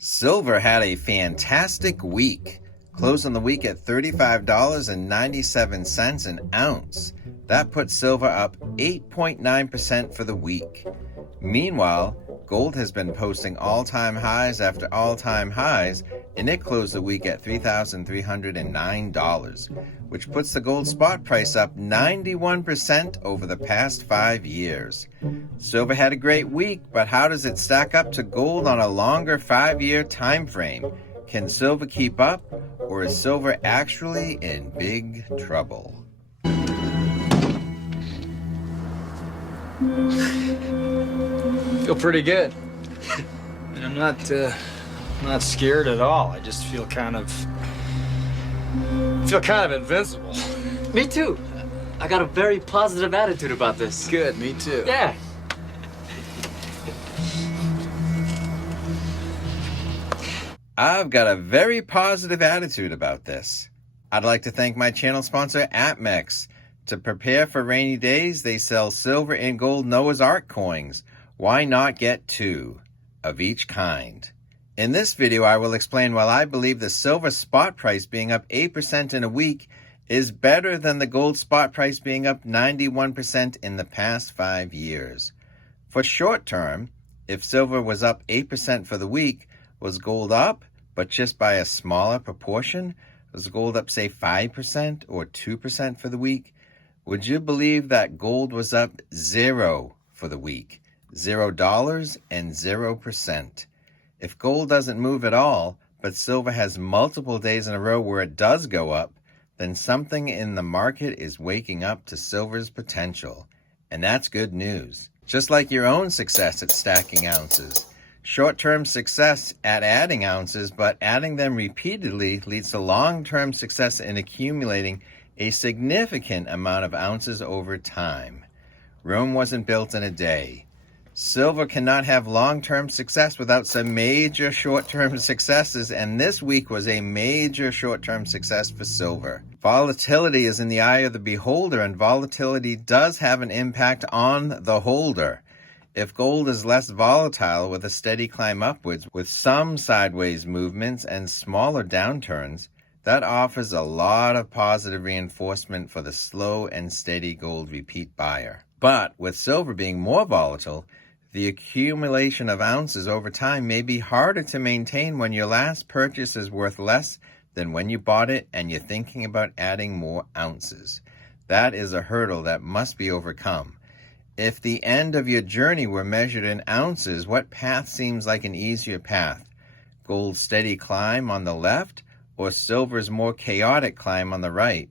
Silver had a fantastic week, closing the week at $35.97 an ounce. That puts silver up 8.9% for the week. Meanwhile, gold has been posting all-time highs after all-time highs, and it closed the week at $3,309, which puts the gold spot price up 91% over the past 5 years. Silver had a great week, but how does it stack up to gold on a longer 5-year time frame? Can silver keep up, or is silver actually in big trouble? Feel pretty good. I'm not scared at all. I just feel kind of invincible. Me too. I got a very positive attitude about this. Good, me too. Yeah. I've got a very positive attitude about this. I'd like to thank my channel sponsor, APMEX. To prepare for rainy days, they sell silver and gold Noah's Ark coins. Why not get 2 of each kind? In this video, I will explain why I believe the silver spot price being up 8% in a week is better than the gold spot price being up 91% in the past 5 years. For short term, if silver was up 8% for the week, was gold up, but just by a smaller proportion? Was gold up, say, 5% or 2% for the week? Would you believe that gold was up 0 for the week? $0 and 0%. If gold doesn't move at all, but silver has multiple days in a row where it does go up, then something in the market is waking up to silver's potential. And that's good news. Just like your own success at stacking ounces. Short-term success at adding ounces, but adding them repeatedly leads to long-term success in accumulating a significant amount of ounces over time. Rome wasn't built in a day. Silver cannot have long-term success without some major short-term successes, and this week was a major short-term success for silver. Volatility is in the eye of the beholder, and volatility does have an impact on the holder. If gold is less volatile with a steady climb upwards, with some sideways movements and smaller downturns, that offers a lot of positive reinforcement for the slow and steady gold repeat buyer. But with silver being more volatile, the accumulation of ounces over time may be harder to maintain when your last purchase is worth less than when you bought it and you're thinking about adding more ounces. That is a hurdle that must be overcome. If the end of your journey were measured in ounces, what path seems like an easier path? Gold's steady climb on the left, or silver's more chaotic climb on the right?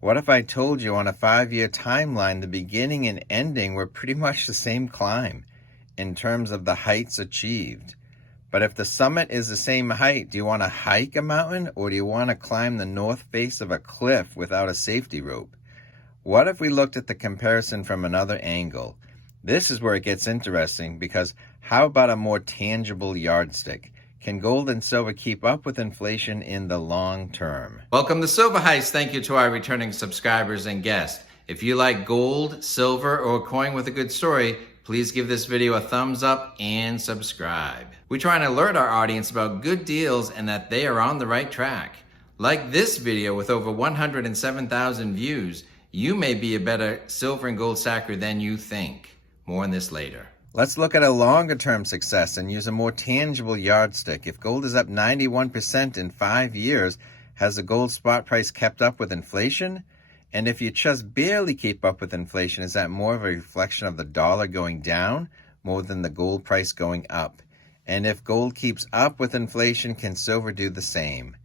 What if I told you on a 5-year timeline the beginning and ending were pretty much the same climb in terms of the heights achieved? But if the summit is the same height, do you want to hike a mountain, or do you want to climb the north face of a cliff without a safety rope? What if we looked at the comparison from another angle? This is where it gets interesting, because how about a more tangible yardstick? Can gold and silver keep up with inflation in the long term? Welcome to Silver Heist. Thank you to our returning subscribers and guests. If you like gold, silver, or a coin with a good story, please give this video a thumbs up and subscribe. We try and alert our audience about good deals and that they are on the right track. Like this video with over 107,000 views, you may be a better silver and gold stacker than you think. More on this later. Let's look at a longer-term success and use a more tangible yardstick. If gold is up 91% in 5 years, has the gold spot price kept up with inflation? And if you just barely keep up with inflation, is that more of a reflection of the dollar going down more than the gold price going up? And if gold keeps up with inflation, can silver do the same?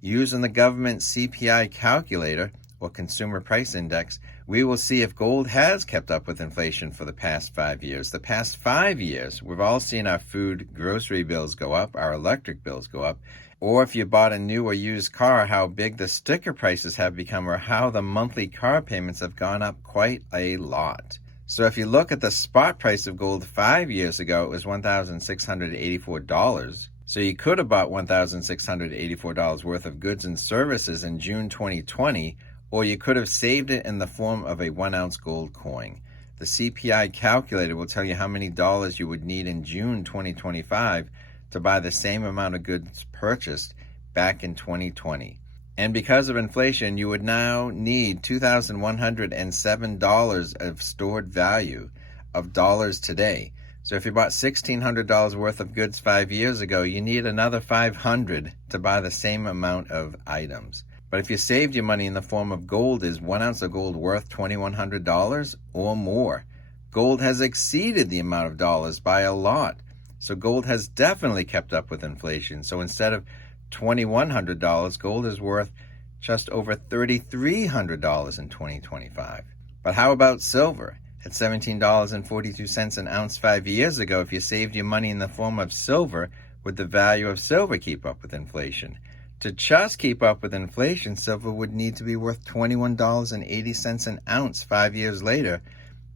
Using the government CPI calculator, or Consumer Price Index, we will see if gold has kept up with inflation for the past 5 years. The past 5 years, we've all seen our food, grocery bills go up, our electric bills go up, or if you bought a new or used car, how big the sticker prices have become, or how the monthly car payments have gone up quite a lot. So if you look at the spot price of gold 5 years ago, it was $1,684. So you could have bought $1,684 worth of goods and services in June 2020, or you could have saved it in the form of a 1-ounce gold coin. The CPI calculator will tell you how many dollars you would need in June 2025 to buy the same amount of goods purchased back in 2020. And because of inflation, you would now need $2,107 of stored value of dollars today. So if you bought $1,600 worth of goods 5 years ago, you need another $500 to buy the same amount of items. But if you saved your money in the form of gold, is 1 ounce of gold worth $2,100 or more? Gold has exceeded the amount of dollars by a lot. So gold has definitely kept up with inflation. So instead of $2,100, gold is worth just over $3,300 in 2025. But how about silver? At $17.42 an ounce 5 years ago, if you saved your money in the form of silver, would the value of silver keep up with inflation? To just keep up with inflation, silver would need to be worth $21.80 an ounce 5 years later.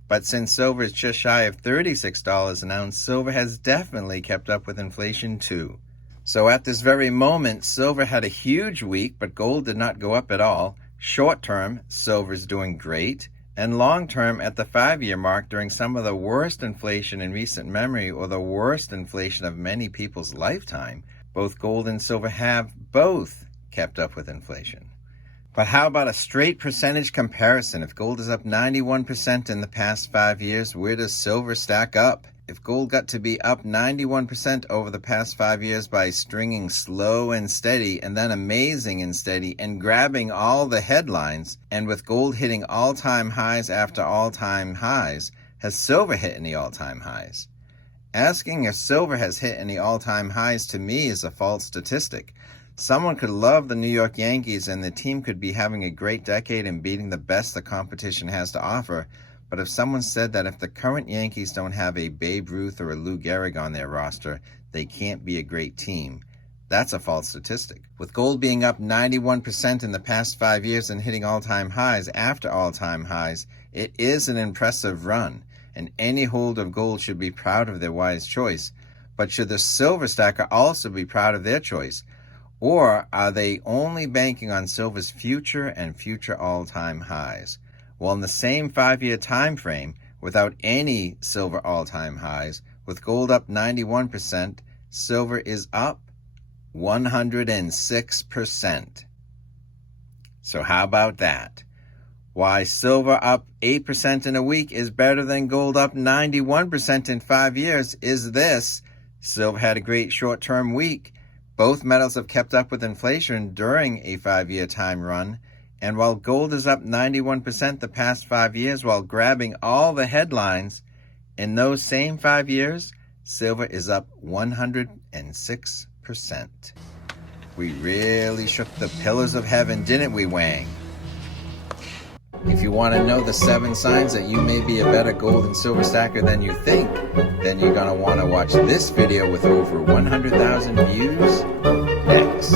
But since silver is just shy of $36 an ounce, silver has definitely kept up with inflation too. So at this very moment, silver had a huge week, but gold did not go up at all. Short term, silver is doing great. And long term, at the 5-year mark, during some of the worst inflation in recent memory, or the worst inflation of many people's lifetime, both gold and silver have both kept up with inflation. But how about a straight percentage comparison? If gold is up 91% in the past 5 years, where does silver stack up? If gold got to be up 91% over the past 5 years by stringing slow and steady and then amazing and steady and grabbing all the headlines, and with gold hitting all-time highs after all-time highs, has silver hit any all-time highs? Asking if silver has hit any all-time highs to me is a false statistic. Someone could love the New York Yankees and the team could be having a great decade and beating the best the competition has to offer. But if someone said that if the current Yankees don't have a Babe Ruth or a Lou Gehrig on their roster, they can't be a great team, that's a false statistic. With gold being up 91% in the past 5 years and hitting all-time highs after all-time highs, it is an impressive run, and any holder of gold should be proud of their wise choice. But should the silver stacker also be proud of their choice? Or are they only banking on silver's future and future all-time highs? Well, in the same 5-year time frame, without any silver all-time highs, with gold up 91%, silver is up 106%. So how about that? Why silver up 8% in a week is better than gold up 91% in 5 years is this: silver had a great short-term week. Both metals have kept up with inflation during a 5-year time run. And while gold is up 91% the past 5 years while grabbing all the headlines, in those same 5 years, silver is up 106%. We really shook the pillars of heaven, didn't we, Wang? If you want to know the 7 signs that you may be a better gold and silver stacker than you think, then you're going to want to watch this video with over 100,000 views next.